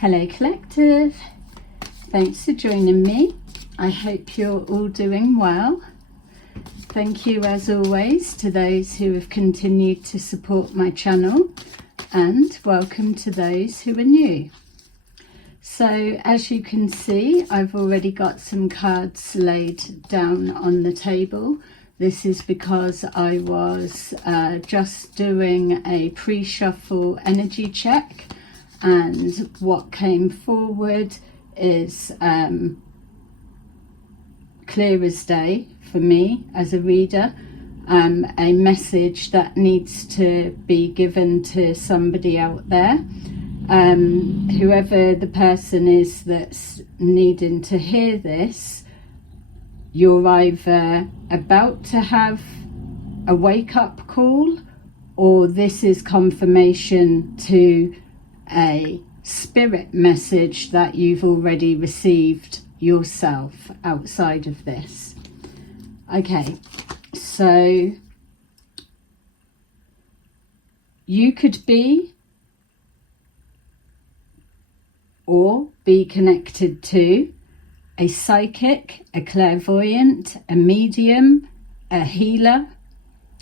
Hello Collective, thanks for joining me. I hope you're all doing well. Thank you as always to those who have continued to support my channel, and welcome to those who are new. So as you can see, I've already got some cards laid down on the table. This is because I was just doing a pre-shuffle energy check, and what came forward is clear as day for me as a reader, a message that needs to be given to somebody out there. Whoever the person is that's needing to hear this, you're either about to have a wake-up call, or this is confirmation to a spirit message that you've already received yourself outside of this. Okay, so you could be or be connected to a psychic, a clairvoyant, a medium, a healer,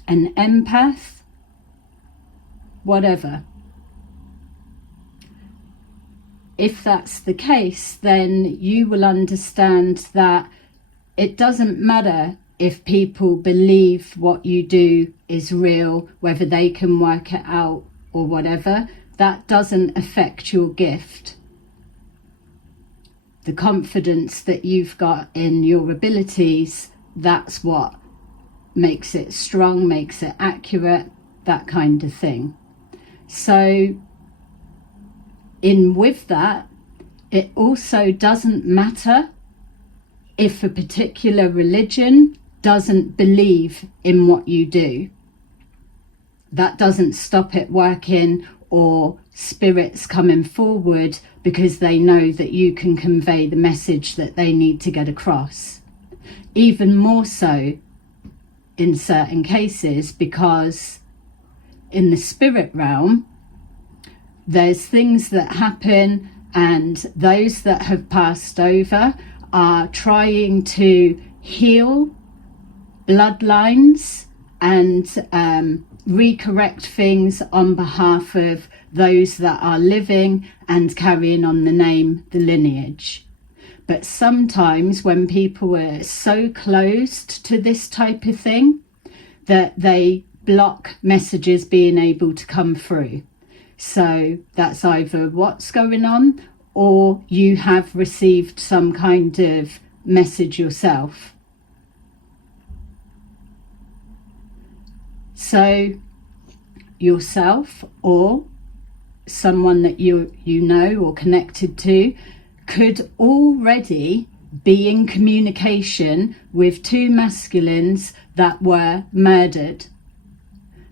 an empath, whatever. If that's the case, then you will understand that it doesn't matter if people believe what you do is real, whether they can work it out or whatever. That doesn't affect your gift. The confidence that you've got in your abilities, that's what makes it strong, makes it accurate, that kind of thing. So with that, it also doesn't matter if a particular religion doesn't believe in what you do. That doesn't stop it working or spirits coming forward, because they know that you can convey the message that they need to get across. Even more so in certain cases, because in the spirit realm, there's things that happen, and those that have passed over are trying to heal bloodlines and recorrect things on behalf of those that are living and carrying on the name, the lineage. But sometimes when people are so closed to this type of thing that they block messages being able to come through. So that's either what's going on, or you have received some kind of message yourself. So yourself or someone that you know or connected to could already be in communication with two masculines that were murdered.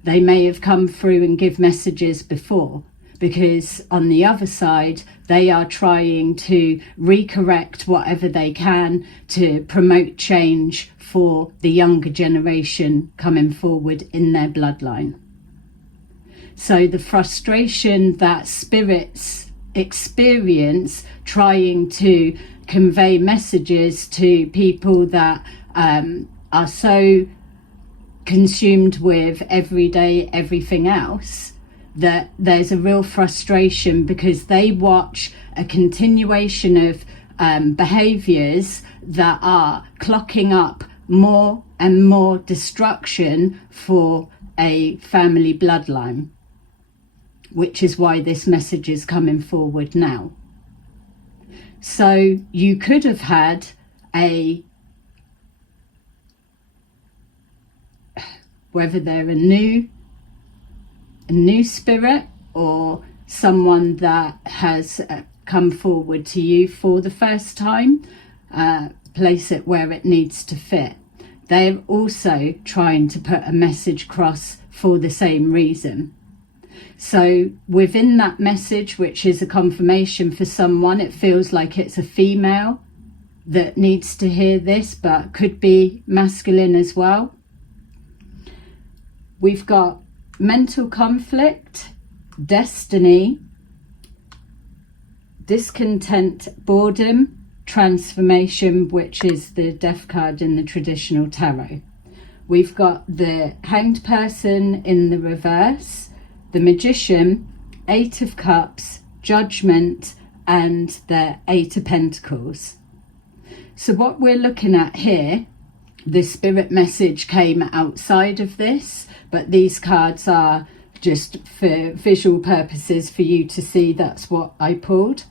They may have come through and give messages before, because on the other side, they are trying to recorrect whatever they can to promote change for the younger generation coming forward in their bloodline. So the frustration that spirits experience trying to convey messages to people that are so consumed with everyday everything else, that there's a real frustration because they watch a continuation of behaviors that are clocking up more and more destruction for a family bloodline, which is why this message is coming forward now. So you could have had whether they're a new spirit or someone that has come forward to you for the first time, place it where it needs to fit. They're also trying to put a message across for the same reason. So within that message, which is a confirmation for someone, it feels like it's a female that needs to hear this, but could be masculine as well. We've got mental conflict, destiny, discontent, boredom, transformation, which is the death card in the traditional tarot. We've got the Hanged Person in the reverse, the Magician, Eight of Cups, Judgment, and the Eight of Pentacles. So what we're looking at here, the spirit message came outside of this, but these cards are just for visual purposes for you to see. That's what I pulled.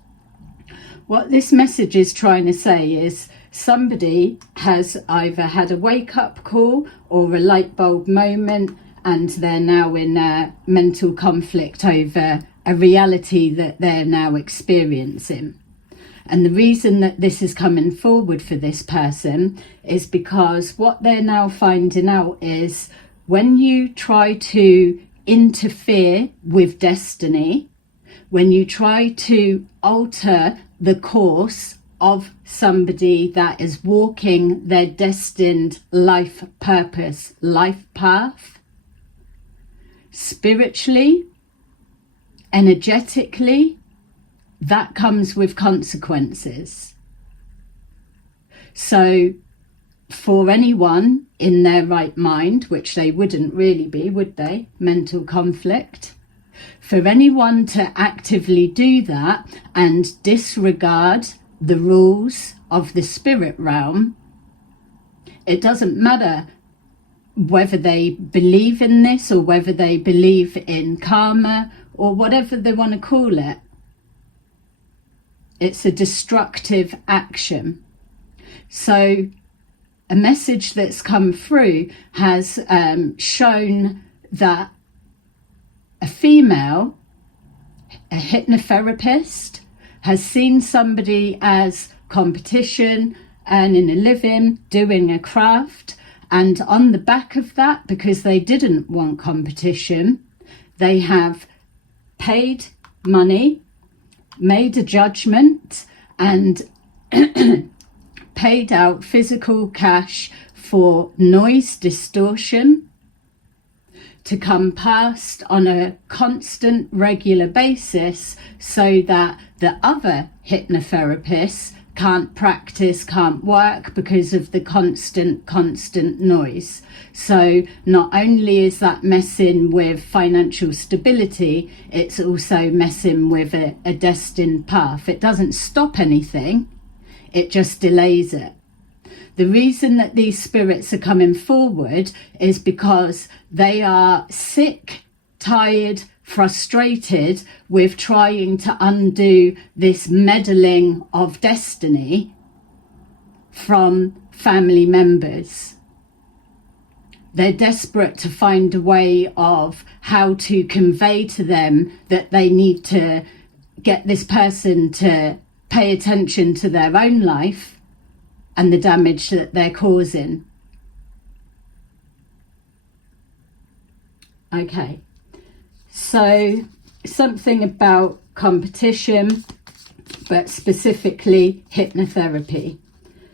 What this message is trying to say is somebody has either had a wake-up call or a light bulb moment, and they're now in a mental conflict over a reality that they're now experiencing. And the reason that this is coming forward for this person is because what they're now finding out is when you try to interfere with destiny, when you try to alter the course of somebody that is walking their destined life purpose, life path, spiritually, energetically, that comes with consequences. So for anyone in their right mind, which they wouldn't really be, would they? Mental conflict. For anyone to actively do that and disregard the rules of the spirit realm, it doesn't matter whether they believe in this or whether they believe in karma or whatever they want to call it. It's a destructive action. So a message that's come through has shown that a female, a hypnotherapist, has seen somebody as competition, earning a living, doing a craft, and on the back of that, because they didn't want competition, they have paid money, made a judgment, and paid out physical cash for noise distortion to come past on a constant, regular basis so that the other hypnotherapists can't practice, can't work because of the constant noise. So not only is that messing with financial stability, it's also messing with a destined path. It doesn't stop anything, it just delays it. The reason that these spirits are coming forward is because they are sick, tired, frustrated with trying to undo this meddling of destiny from family members. They're desperate to find a way of how to convey to them that they need to get this person to pay attention to their own life and the damage that they're causing. Okay, so something about competition, but specifically hypnotherapy.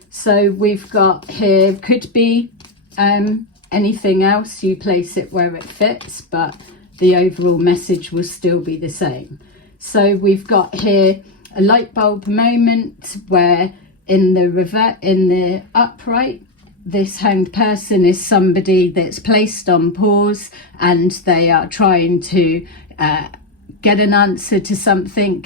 So we've got here, could be anything else, you place it where it fits, but the overall message will still be the same. So we've got here a light bulb moment where in the upright, this hanged person is somebody that's placed on pause and they are trying to get an answer to something,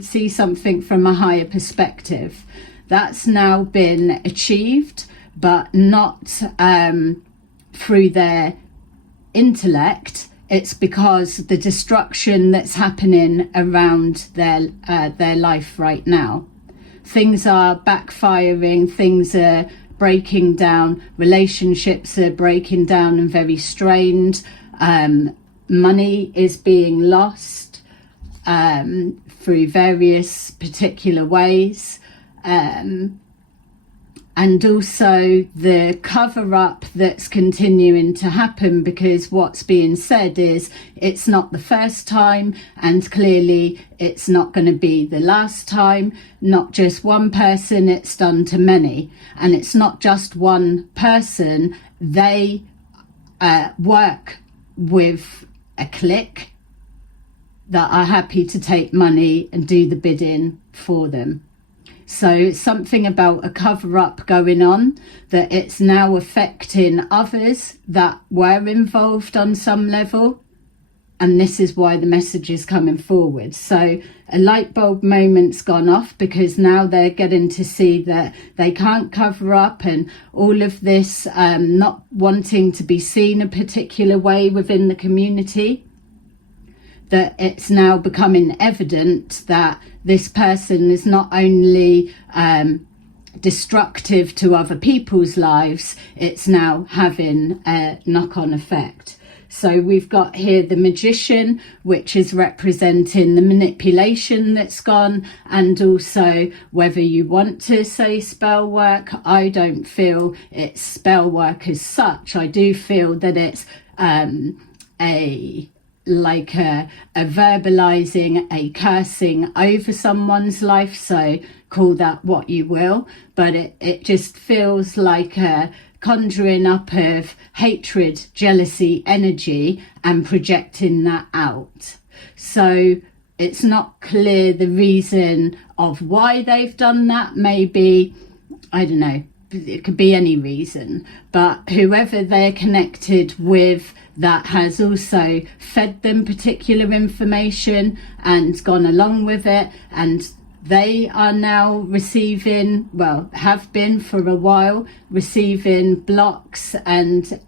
see something from a higher perspective. That's now been achieved, but not through their intellect. It's because the destruction that's happening around their life right now. Things are backfiring, things are breaking down, relationships are breaking down and very strained. Money is being lost through various particular ways. And also the cover-up that's continuing to happen, because what's being said is it's not the first time and clearly it's not going to be the last time. Not just one person, it's done to many. And it's not just one person, they work with a clique, that are happy to take money and do the bidding for them. So something about a cover-up going on, that it's now affecting others that were involved on some level. And this is why the message is coming forward. So a light bulb moment's gone off, because now they're getting to see that they can't cover up, and all of this not wanting to be seen a particular way within the community, that it's now becoming evident that this person is not only destructive to other people's lives, it's now having a knock-on effect. So we've got here the Magician, which is representing the manipulation that's gone, and also whether you want to say spell work. I don't feel it's spell work as such. I do feel that it's a verbalizing, a cursing over someone's life, so call that what you will, but it just feels like a conjuring up of hatred, jealousy, energy, and projecting that out. So it's not clear the reason of why they've done that. Maybe, I don't know, it could be any reason, but whoever they're connected with that has also fed them particular information and gone along with it, and they are now receiving, well, have been for a while, receiving blocks. And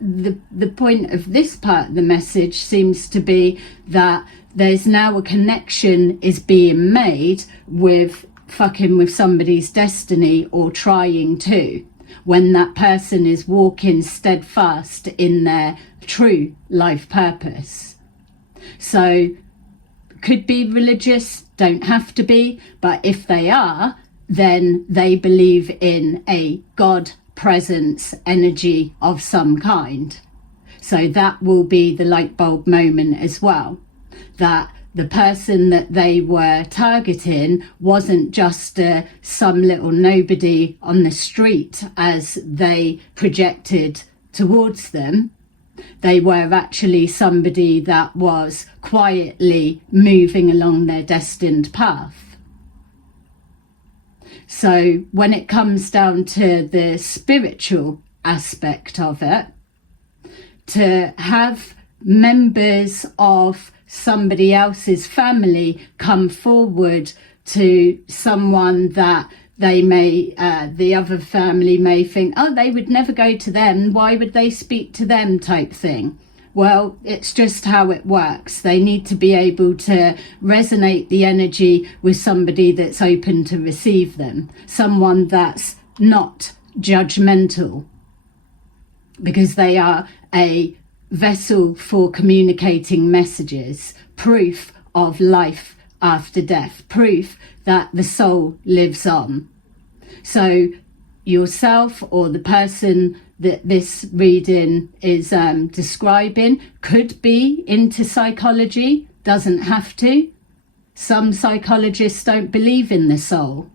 the point of this part of the message seems to be that there's now a connection is being made with fucking with somebody's destiny, or trying to, when that person is walking steadfast in their true life purpose. So could be religious, don't have to be, but if they are, then they believe in a God presence energy of some kind. So that will be the light bulb moment as well, that the person that they were targeting wasn't just some little nobody on the street as they projected towards them. They were actually somebody that was quietly moving along their destined path. So when it comes down to the spiritual aspect of it, to have members of somebody else's family come forward to someone that they may, the other family may think, oh, they would never go to them, why would they speak to them, type thing. Well, it's just how it works. They need to be able to resonate the energy with somebody that's open to receive them, someone that's not judgmental, because they are a vessel for communicating messages, proof of life after death, proof that the soul lives on. So yourself, or the person that this reading is describing, could be into psychology, doesn't have to. Some psychologists don't believe in the soul,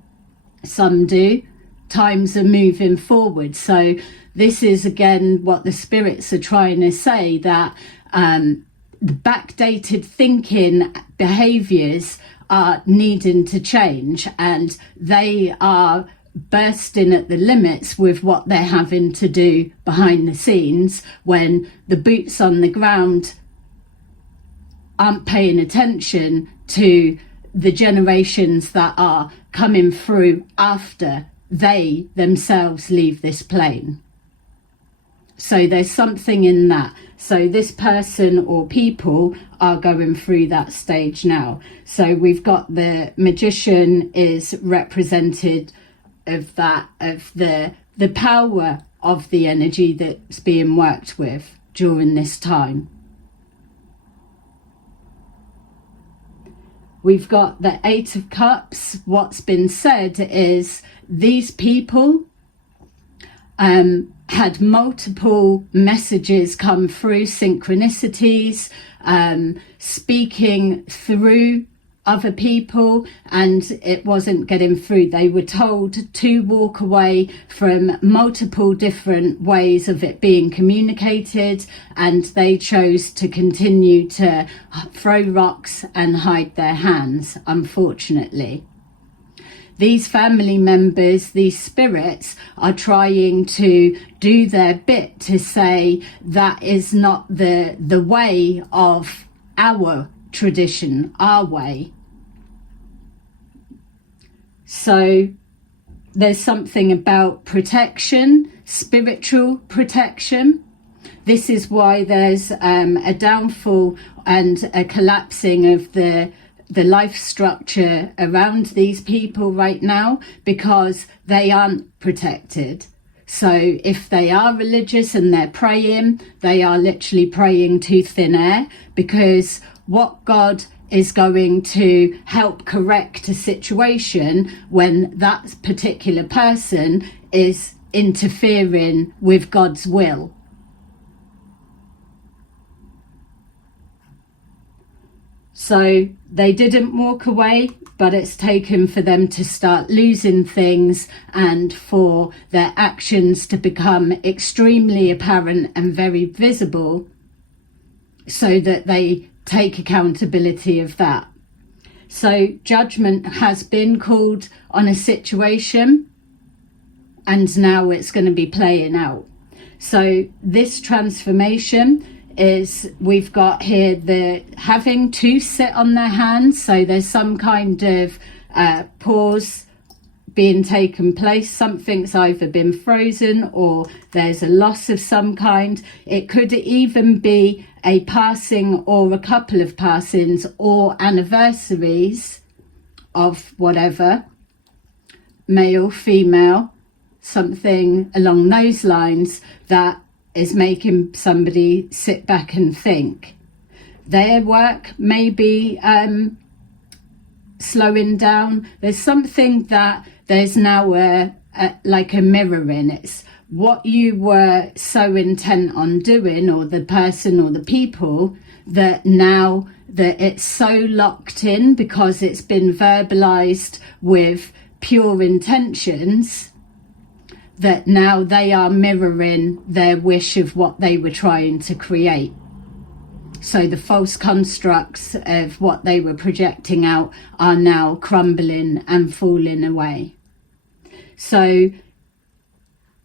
some do. Times are moving forward, so this is again what the spirits are trying to say, that the backdated thinking behaviours are needing to change, and they are bursting at the limits with what they're having to do behind the scenes, when the boots on the ground aren't paying attention to the generations that are coming through after they themselves leave this plane. So there's something in that. So this person or people are going through that stage now. So we've got the Magician is represented of that, of the power of the energy that's being worked with during this time. We've got the Eight of Cups. What's been said is these people had multiple messages come through, synchronicities, speaking through other people and it wasn't getting through. They were told to walk away from multiple different ways of it being communicated, and they chose to continue to throw rocks and hide their hands, unfortunately. These family members, these spirits, are trying to do their bit to say that is not the way of our tradition, our way. So there's something about protection, spiritual protection. This is why there's a downfall and a collapsing of the life structure around these people right now, because they aren't protected. So if they are religious and they're praying, they are literally praying to thin air, because what God is going to help correct a situation when that particular person is interfering with God's will? So they didn't walk away, but it's taken for them to start losing things and for their actions to become extremely apparent and very visible, so that they take accountability of that. So judgment has been called on a situation, and now it's going to be playing out. So this transformation is, we've got here the having to sit on their hands. So there's some kind of pause being taken place. Something's either been frozen or there's a loss of some kind. It could even be a passing or a couple of passings or anniversaries of whatever, male, female, something along those lines, that is making somebody sit back and think. Their work may be slowing down. There's something that there's now like a mirroring. It's what you were so intent on doing, or the person or the people, that now that it's so locked in because it's been verbalized with pure intentions, that now they are mirroring their wish of what they were trying to create. So the false constructs of what they were projecting out are now crumbling and falling away. So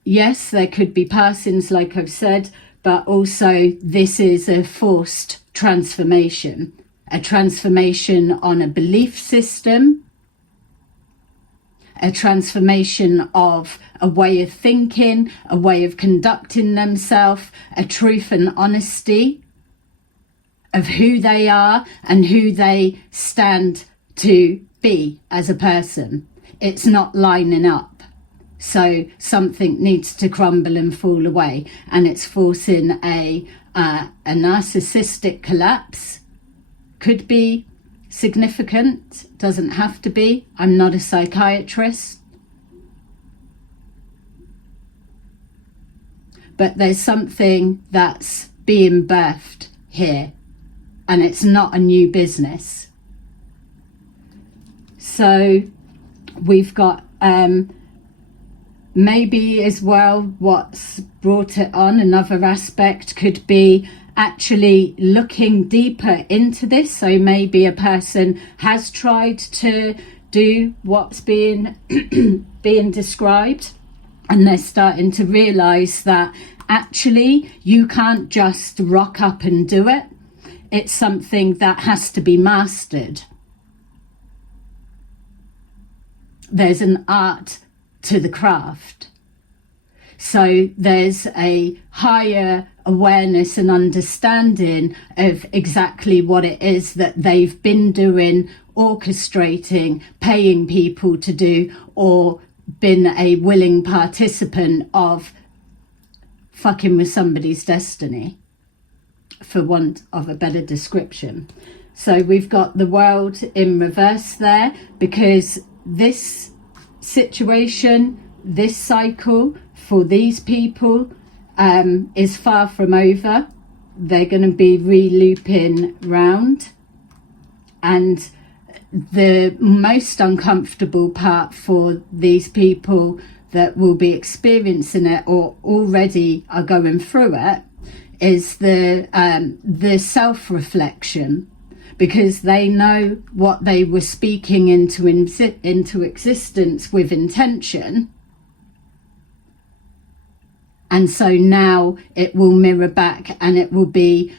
yes, there could be passings, like I've said, but also this is a forced transformation, a transformation on a belief system, a transformation of a way of thinking, a way of conducting themselves, a truth and honesty of who they are and who they stand to be as a person. It's not lining up. So something needs to crumble and fall away, and it's forcing a narcissistic collapse. Could be significant, doesn't have to be. I'm not a psychiatrist. But there's something that's being birthed here, and it's not a new business. So we've got maybe as well what's brought it on, another aspect could be actually looking deeper into this. So maybe a person has tried to do what's being being described, and they're starting to realize that actually you can't just rock up and do it. It's something that has to be mastered. There's an art to the craft. So there's a higher awareness and understanding of exactly what it is that they've been doing, orchestrating, paying people to do, or been a willing participant of fucking with somebody's destiny, for want of a better description. So we've got the world in reverse there, because this situation, this cycle for these people is far from over. They're going to be re-looping round, and the most uncomfortable part for these people that will be experiencing it or already are going through it is the self-reflection, because they know what they were speaking into existence with intention. And so now it will mirror back, and it will be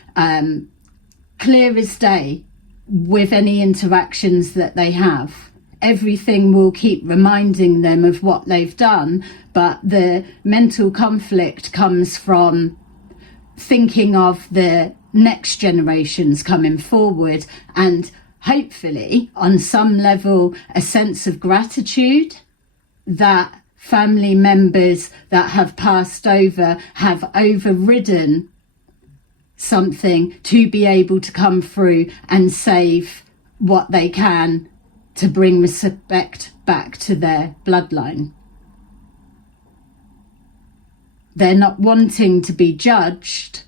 clear as day with any interactions that they have. Everything will keep reminding them of what they've done, but the mental conflict comes from thinking of the next generations coming forward, and hopefully on some level a sense of gratitude that family members that have passed over have overridden something to be able to come through and save what they can to bring respect back to their bloodline. They're not wanting to be judged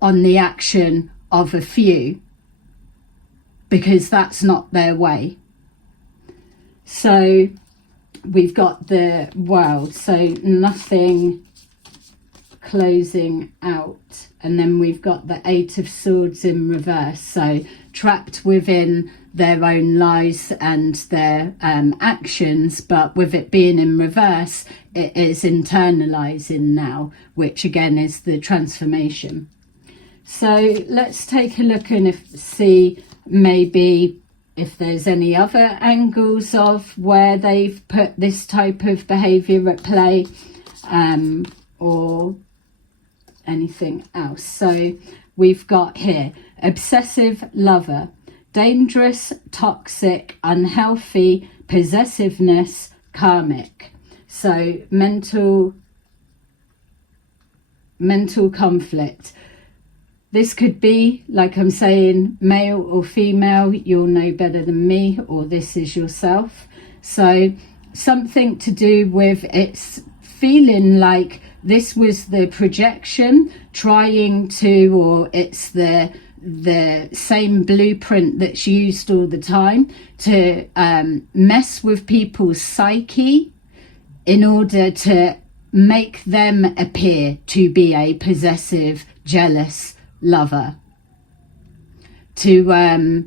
on the action of a few, because that's not their way. So we've got the world, so nothing closing out, and then we've got the Eight of Swords in reverse, so trapped within their own lies and their actions, but with it being in reverse, it is internalizing now, which again is the transformation. So let's take a look and see maybe if there's any other angles of where they've put this type of behavior at play, or anything else. So we've got here obsessive lover, dangerous, toxic, unhealthy, possessiveness, karmic. So mental conflict. This could be, like I'm saying, male or female, you'll know better than me, or this is yourself. So something to do with it's feeling like this was the projection trying to, or it's the same blueprint that's used all the time to mess with people's psyche in order to make them appear to be a possessive, jealous lover, to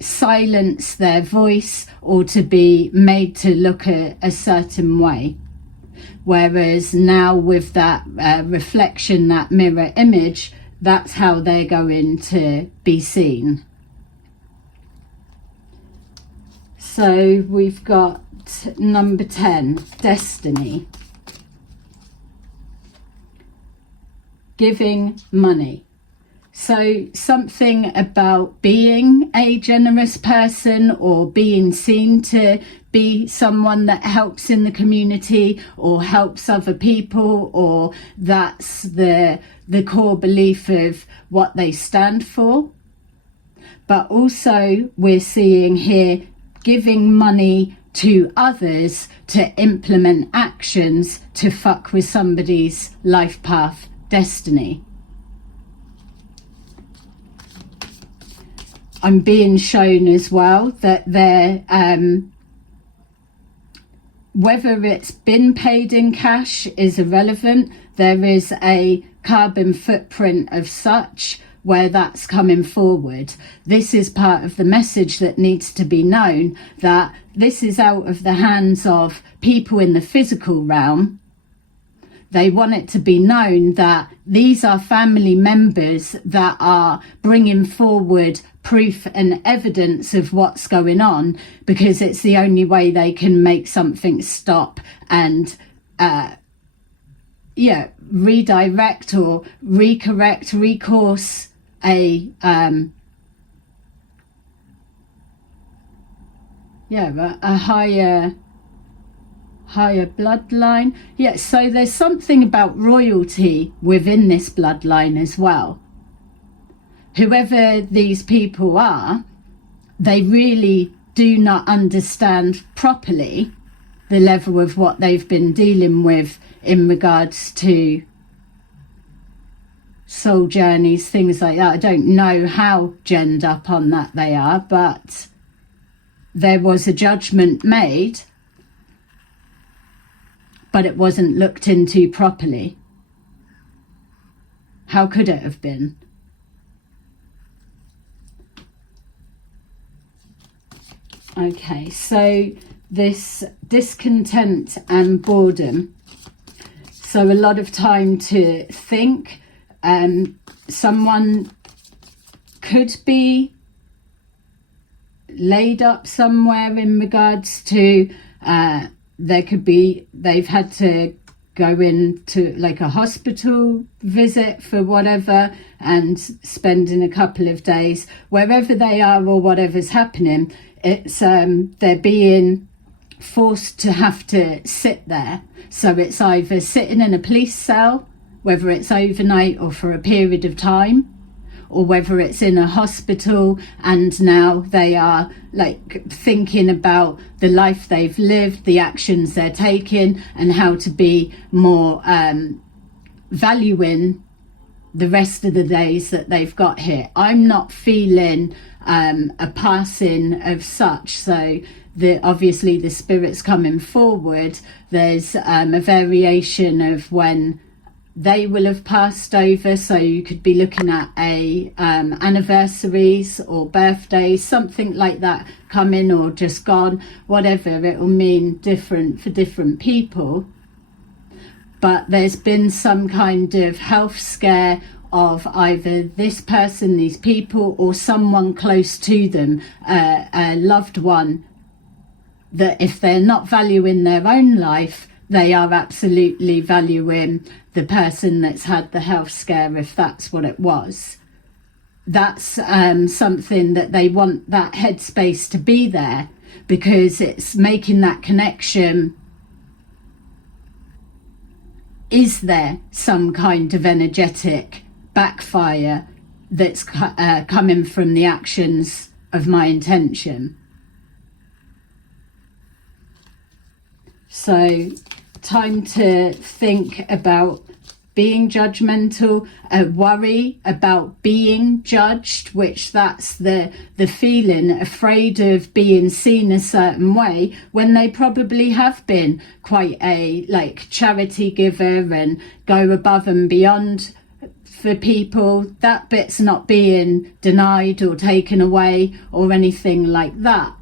silence their voice or to be made to look a certain way. Whereas now with that reflection, that mirror image, that's how they're going to be seen. So we've got number 10, destiny. Giving money. So something about being a generous person, or being seen to be someone that helps in the community or helps other people, or that's the core belief of what they stand for. But also we're seeing here giving money to others to implement actions to fuck with somebody's life path, destiny. I'm being shown as well that they're whether it's been paid in cash is irrelevant. There is a carbon footprint of such where that's coming forward. This is part of the message that needs to be known, that this is out of the hands of people in the physical realm. They want it to be known that these are family members that are bringing forward proof and evidence of what's going on, because it's the only way they can make something stop and redirect or recourse a higher bloodline. So there's something about royalty within this bloodline as well. Whoever these people are, they really do not understand properly the level of what they've been dealing with in regards to soul journeys, things like that. I don't know how genned up on that they are, but there was a judgment made, but it wasn't looked into properly. How could it have been? Okay, so this discontent and boredom. So a lot of time to think. Someone could be laid up somewhere in regards to, they've had to go into like a hospital visit for whatever and spending a couple of days wherever they are or whatever's happening. It's they're being forced to have to sit there. So it's either sitting in a police cell, whether it's overnight or for a period of time, or whether it's in a hospital, and now they are like thinking about the life they've lived, the actions they're taking, and how to be more valuing the rest of the days that they've got here. I'm not feeling a passing of such. So obviously the spirit's coming forward. There's a variation of when they will have passed over, so you could be looking at anniversaries or birthdays, something like that, coming or just gone, whatever. It will mean different for different people. But there's been some kind of health scare of either this person, these people, or someone close to them, a loved one, that if they're not valuing their own life, they are absolutely valuing the person that's had the health scare, if that's what it was. That's something that they want that headspace to be there, because it's making that connection. Is there some kind of energetic backfire that's coming from the actions of my intention? So time to think about being judgmental, a worry about being judged, which that's the feeling, afraid of being seen a certain way, when they probably have been quite a charity giver and go above and beyond for people. That bit's not being denied or taken away or anything like that.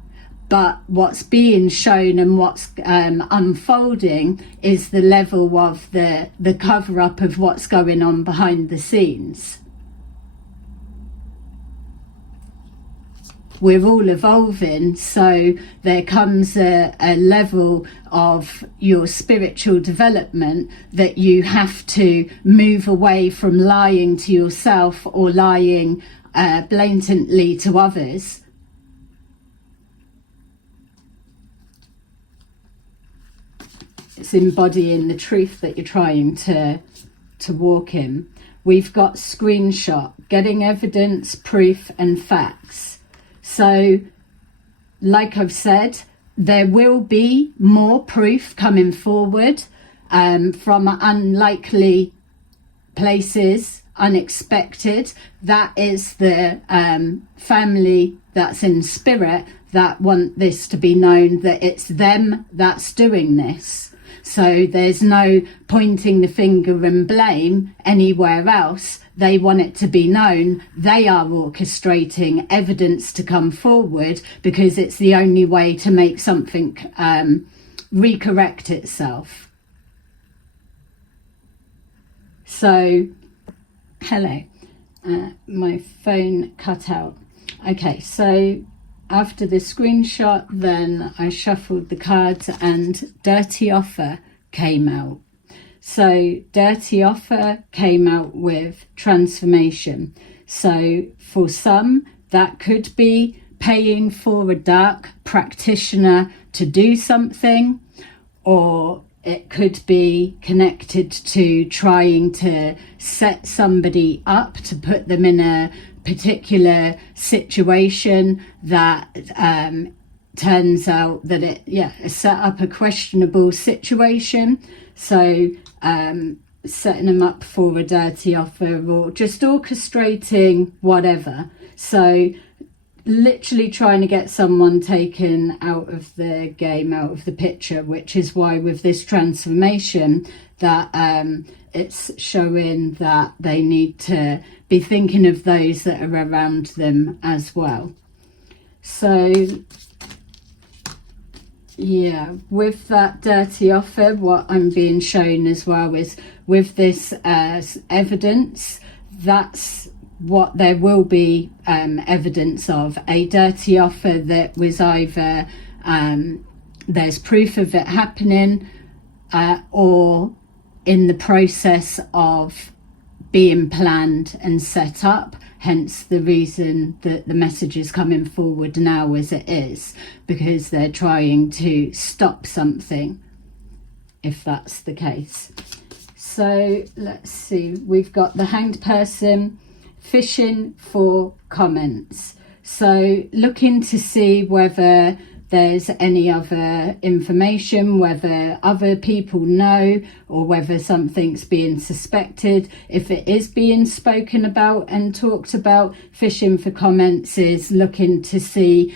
But what's being shown and what's unfolding is the level of the cover-up of what's going on behind the scenes. We're all evolving, so there comes a level of your spiritual development that you have to move away from lying to yourself or lying blatantly to others. It's embodying the truth that you're trying to walk in. We've got screenshot, getting evidence, proof and facts. So, like I've said, there will be more proof coming forward from unlikely places, unexpected. That is the family that's in spirit that want this to be known, that it's them that's doing this. So there's no pointing the finger and blame anywhere else. They want it to be known they are orchestrating evidence to come forward, because it's the only way to make something recorrect itself. So, hello, my phone cut out. Okay, so after the screenshot, then I shuffled the cards and Dirty Offer came out. So Dirty Offer came out with transformation. So for some, that could be paying for a dark practitioner to do something, or it could be connected to trying to set somebody up to put them in a particular situation that turns out that it set up a questionable situation. So setting them up for a dirty offer, or just orchestrating whatever. So literally trying to get someone taken out of the game, out of the picture, which is why with this transformation that it's showing that they need to be thinking of those that are around them as well. So yeah, with that dirty offer, what I'm being shown as well is with this evidence, that's what there will be evidence of. A dirty offer that was either there's proof of it happening or in the process of being planned and set up, hence the reason that the message is coming forward now as it is, because they're trying to stop something, if that's the case. So let's see, we've got the Hanged Person fishing for comments, so looking to see whether there's any other information, whether other people know, or whether something's being suspected. If it is being spoken about and talked about, fishing for comments is looking to see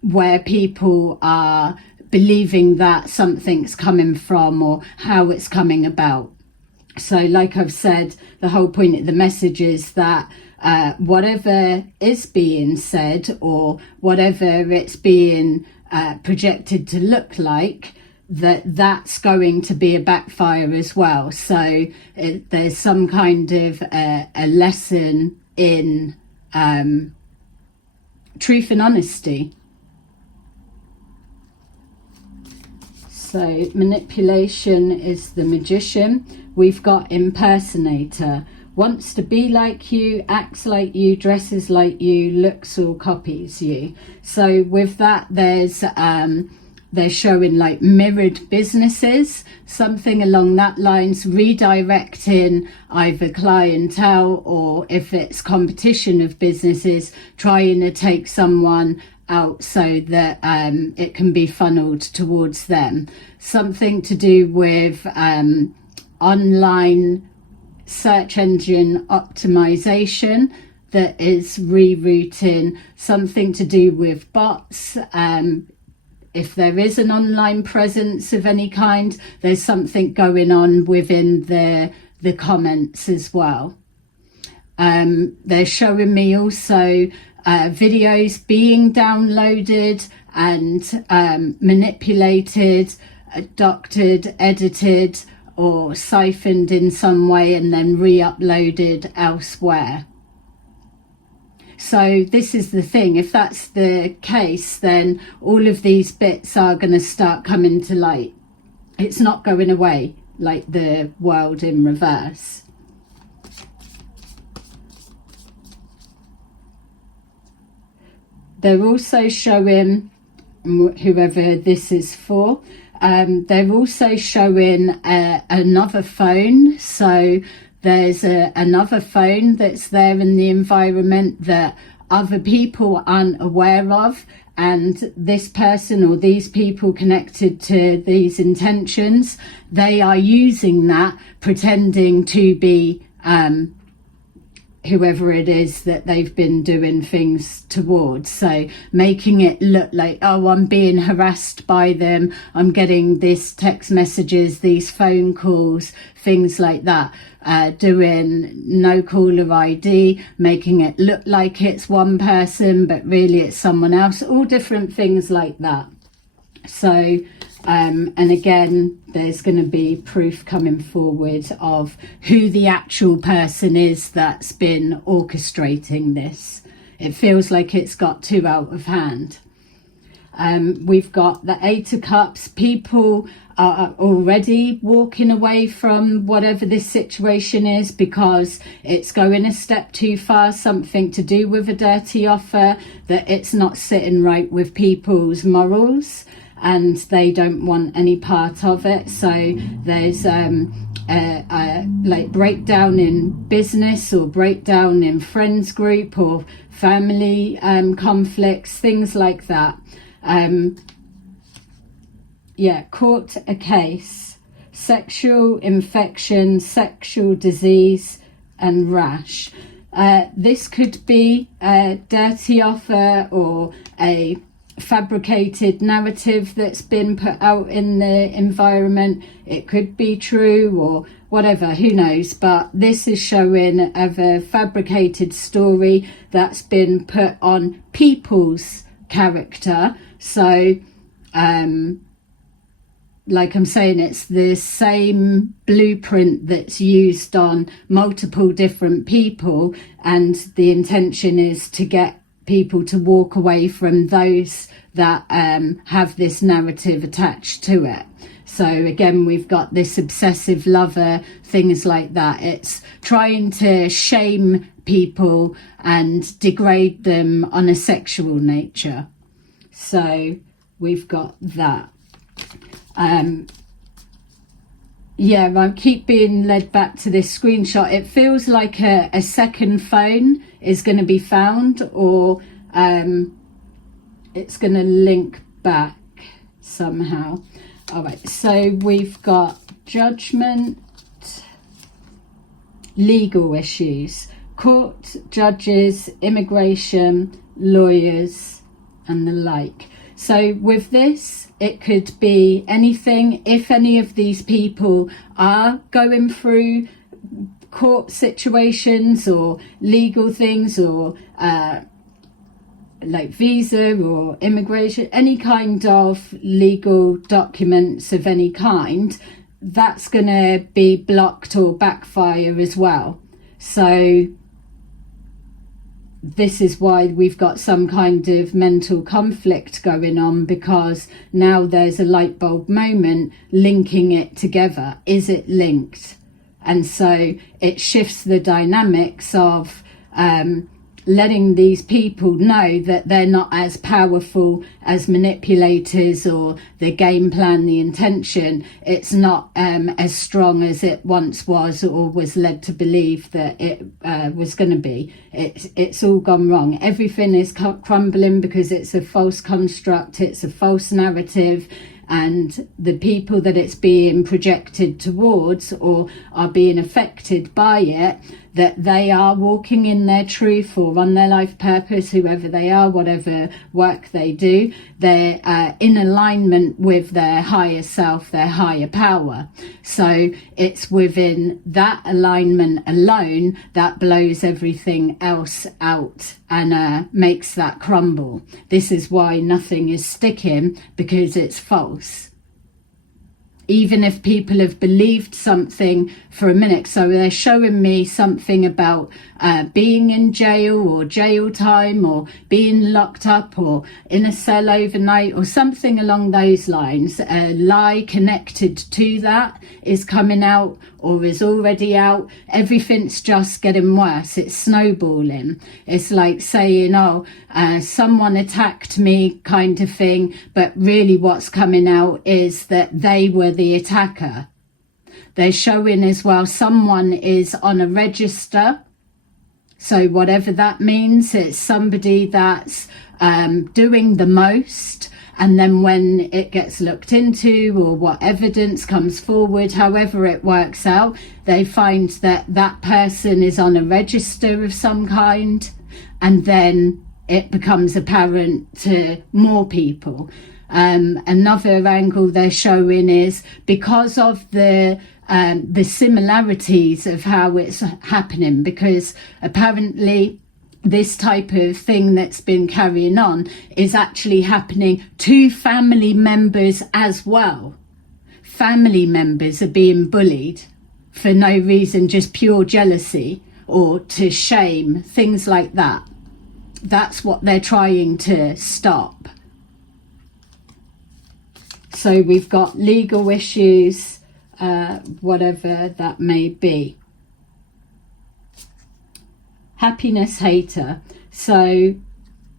where people are believing that something's coming from or how it's coming about. So like I've said, the whole point of the message is that whatever is being said or whatever it's being projected to look like, that's going to be a backfire as well. So there's some kind of a lesson in truth and honesty. So manipulation is the Magician. We've got impersonator. Wants to be like you, acts like you, dresses like you, looks or copies you. So with that, they're showing like mirrored businesses, something along that lines, redirecting either clientele or if it's competition of businesses, trying to take someone out so that it can be funneled towards them. Something to do with online search engine optimization that is rerouting, something to do with bots. If there is an online presence of any kind, there's something going on within the comments as well. They're showing me also videos being downloaded and manipulated, doctored, edited, or siphoned in some way and then re-uploaded elsewhere. So this is the thing, if that's the case, then all of these bits are going to start coming to light. It's not going away like the world in reverse. They're also showing, whoever this is for, they're also showing another phone. So there's another phone that's there in the environment that other people aren't aware of. And this person or these people connected to these intentions, they are using that, pretending to be whoever it is that they've been doing things towards. So making it look like, oh, I'm being harassed by them, I'm getting these text messages, these phone calls, things like that. Doing no caller ID, making it look like it's one person but really it's someone else, all different things like that. So and again, there's going to be proof coming forward of who the actual person is that's been orchestrating this. It feels like it's got too out of hand. We've got the Eight of Cups. People are already walking away from whatever this situation is because it's going a step too far, something to do with a dirty offer, that it's not sitting right with people's morals and they don't want any part of it. So there's like breakdown in business or breakdown in friends group or family conflicts, things like that. Court a case, sexual infection, sexual disease and rash. This could be a dirty offer or a fabricated narrative that's been put out in the environment. It could be true or whatever, who knows, but this is showing of a fabricated story that's been put on people's character. So like I'm saying, it's the same blueprint that's used on multiple different people, and the intention is to get people to walk away from those that have this narrative attached to it. So again, we've got this obsessive lover, things like that. It's trying to shame people and degrade them on a sexual nature. So we've got that. Yeah, I keep being led back to this screenshot. It feels like a second phone is going to be found, or it's going to link back somehow. All right, so we've got judgment, legal issues, court, judges, immigration, lawyers, and the like. So with this, it could be anything. If any of these people are going through court situations or legal things, or like visa or immigration, any kind of legal documents of any kind, that's going to be blocked or backfire as well. So this is why we've got some kind of mental conflict going on, because now there's a light bulb moment linking it together. Is it linked? And so it shifts the dynamics of letting these people know that they're not as powerful as manipulators, or the game plan, the intention, it's not as strong as it once was or was led to believe that it was going to be. It's all gone wrong. Everything is crumbling because it's a false construct, it's a false narrative, and the people that it's being projected towards or are being affected by it, that they are walking in their truth or on their life purpose, whoever they are, whatever work they do, they're in alignment with their higher self, their higher power. So it's within that alignment alone that blows everything else out and makes that crumble. This is why nothing is sticking, because it's false. Even if people have believed something for a minute, so they're showing me something about being in jail or jail time or being locked up or in a cell overnight or something along those lines, a lie connected to that is coming out or is already out. Everything's just getting worse. It's snowballing. It's like saying, oh, someone attacked me kind of thing, but really what's coming out is that they were the attacker. They're showing as well someone is on a register. So whatever that means, it's somebody that's doing the most. And then when it gets looked into, or what evidence comes forward, however it works out, they find that that person is on a register of some kind. And then it becomes apparent to more people. Another angle they're showing is because of the similarities of how it's happening, because apparently this type of thing that's been carrying on is actually happening to family members as well. Family members are being bullied for no reason, just pure jealousy or to shame, things like that. That's what they're trying to stop. So we've got legal issues, whatever that may be. Happiness hater. So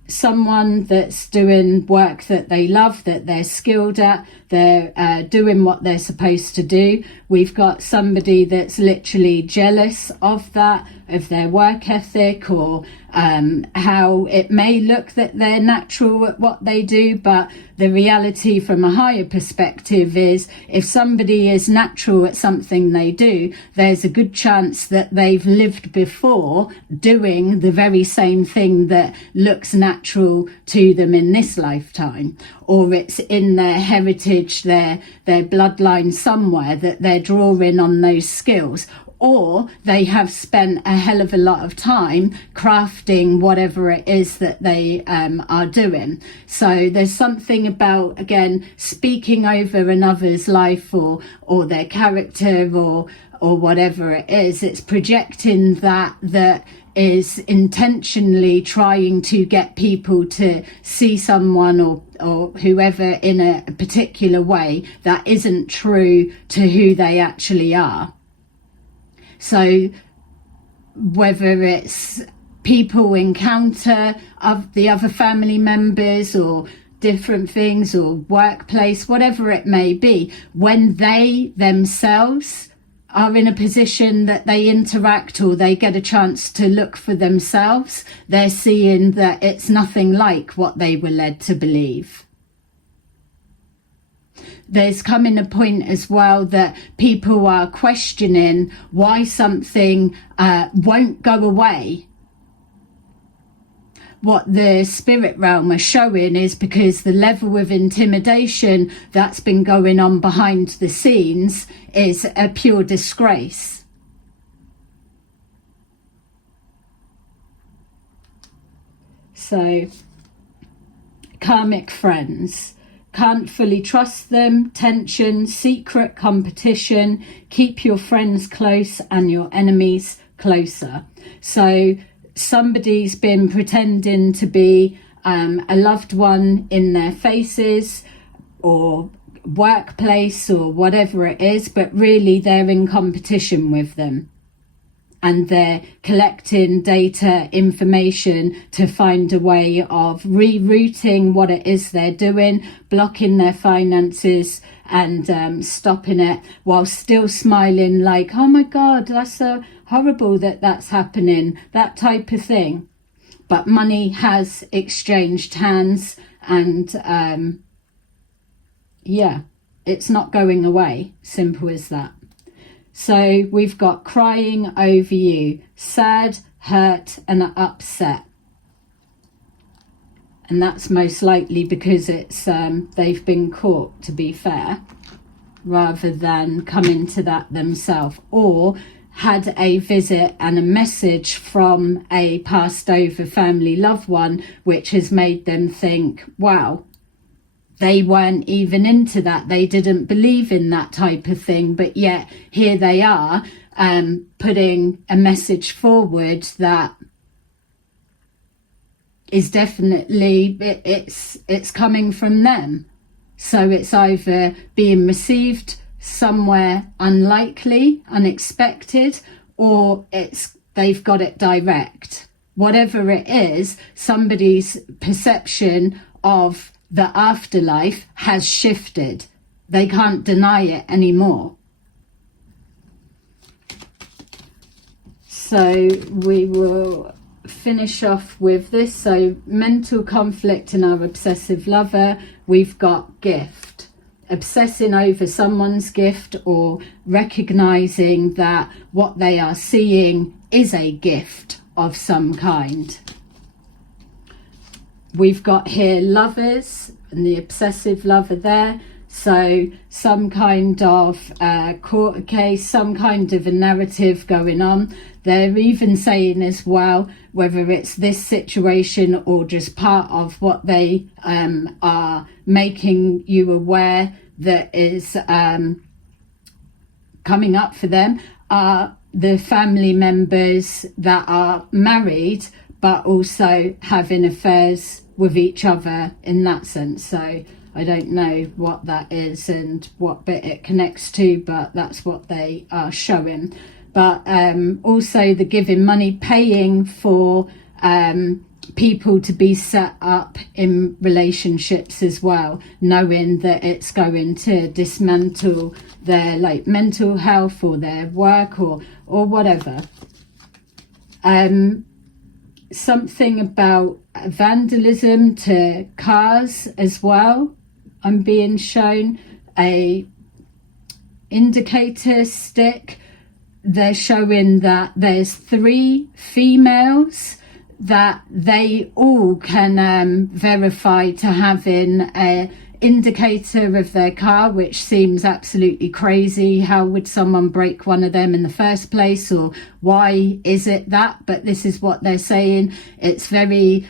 someone that's doing work that they love, that they're skilled at, they're doing what they're supposed to do. We've got somebody that's literally jealous of that, of their work ethic, or how it may look that they're natural at what they do, but the reality from a higher perspective is if somebody is natural at something they do, there's a good chance that they've lived before doing the very same thing that looks natural to them in this lifetime, or it's in their heritage, their bloodline somewhere that they're drawing on those skills, or they have spent a hell of a lot of time crafting whatever it is that they are doing. So there's something about, again, speaking over another's life or their character or whatever it is. It's projecting that is intentionally trying to get people to see someone or whoever in a particular way that isn't true to who they actually are. So whether it's people encounter of the other family members or different things or workplace, whatever it may be, when they themselves are in a position that they interact or they get a chance to look for themselves, they're seeing that it's nothing like what they were led to believe. There's coming a point as well that people are questioning why something won't go away. What the spirit realm are showing is because the level of intimidation that's been going on behind the scenes is a pure disgrace. So, karmic friends. Can't fully trust them, tension, secret competition, keep your friends close and your enemies closer. So somebody's been pretending to be a loved one in their faces or workplace or whatever it is, but really they're in competition with them. And they're collecting data, information to find a way of rerouting what it is they're doing, blocking their finances and stopping it while still smiling like, oh my God, that's so horrible that that's happening, that type of thing. But money has exchanged hands and yeah, it's not going away. Simple as that. So we've got crying over you, sad, hurt and upset. And that's most likely because it's they've been caught, to be fair, rather than coming to that themselves, or had a visit and a message from a passed over family loved one, which has made them think, wow, they weren't even into that. They didn't believe in that type of thing. But yet here they are putting a message forward that is definitely, it's coming from them. So it's either being received somewhere unlikely, unexpected, or they've got it direct. Whatever it is, somebody's perception of the afterlife has shifted. They can't deny it anymore. So we will finish off with this. So mental conflict in our obsessive lover. We've got gift. Obsessing over someone's gift or recognizing that what they are seeing is a gift of some kind. We've got here lovers and the obsessive lover there. So some kind of court case, some kind of a narrative going on. They're even saying as well, whether it's this situation or just part of what they are making you aware that is coming up for them, are the family members that are married but also having affairs with each other in that sense. So I don't know what that is and what bit it connects to, but that's what they are showing. But also the giving money, paying for people to be set up in relationships as well, knowing that it's going to dismantle their mental health or their work or whatever. something about vandalism to cars as well. I'm being shown a indicator stick. They're showing that there's 3 females that they all can verify to having a indicator of their car, which seems absolutely crazy. How would someone break one of them in the first place, or why is it that? But this is what they're saying. It's very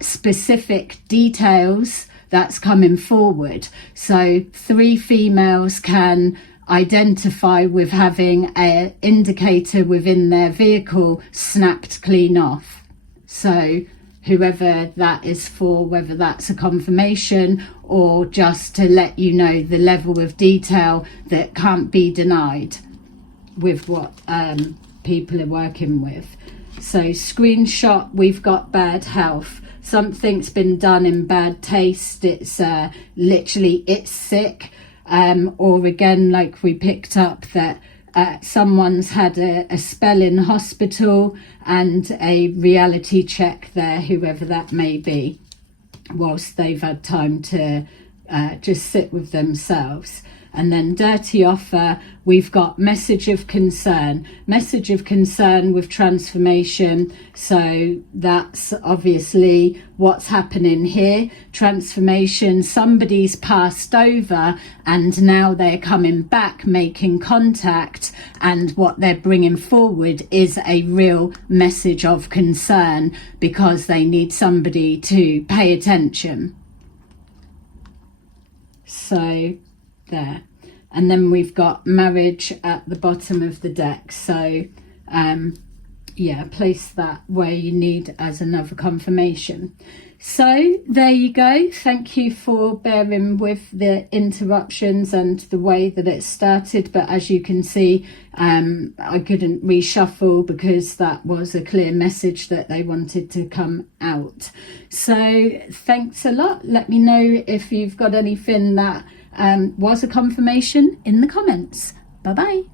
specific details that's coming forward. So 3 females can identify with having an indicator within their vehicle snapped clean off. So whoever that is for, whether that's a confirmation or just to let you know the level of detail that can't be denied with what people are working with. So screenshot, we've got bad health. Something's been done in bad taste. It's literally, it's sick. Or again, like we picked up that someone's had a spell in hospital and a reality check there, whoever that may be, whilst they've had time to just sit with themselves. And then dirty offer, we've got message of concern with transformation. So that's obviously what's happening here. Transformation, somebody's passed over and now they're coming back, making contact, and what they're bringing forward is a real message of concern because they need somebody to pay attention. So there. And then we've got marriage at the bottom of the deck. So yeah, place that where you need as another confirmation. So there you go. Thank you for bearing with the interruptions and the way that it started. But as you can see, I couldn't reshuffle because that was a clear message that they wanted to come out. So thanks a lot. Let me know if you've got anything that was a confirmation in the comments. Bye bye.